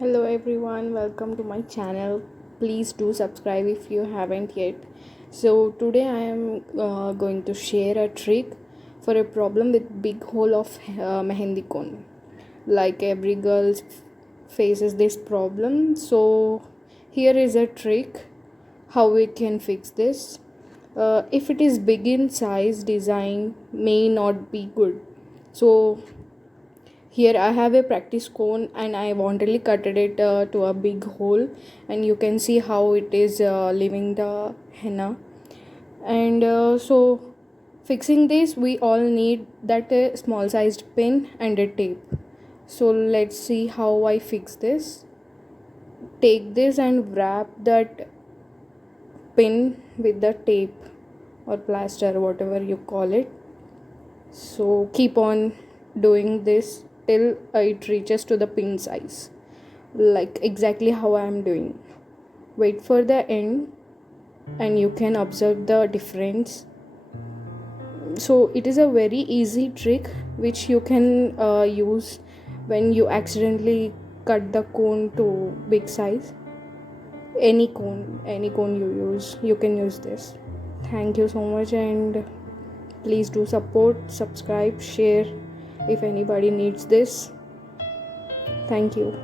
Hello everyone, welcome to my channel. Please do subscribe if you haven't yet. So today I am going to share a trick for a problem with big hole of mehendi cone. Like every girl faces this problem. So here is a trick how we can fix this. If it is big in size, design may not be good. So here I have a practice cone and I wantonly cutted it to a big hole, and you can see how it is leaving the henna. And so fixing this we all need that small sized pin and a tape. So let's see how I fix this. Take this and wrap that pin with the tape or plaster, whatever you call it. So keep on doing this till it reaches to the pin size, like exactly how I am doing. Wait for the end and you can observe the difference. So it is a very easy trick which you can use when you accidentally cut the cone to big size. Any cone you use, you can use this. Thank you so much, and please do support, subscribe, share if anybody needs this. Thank you.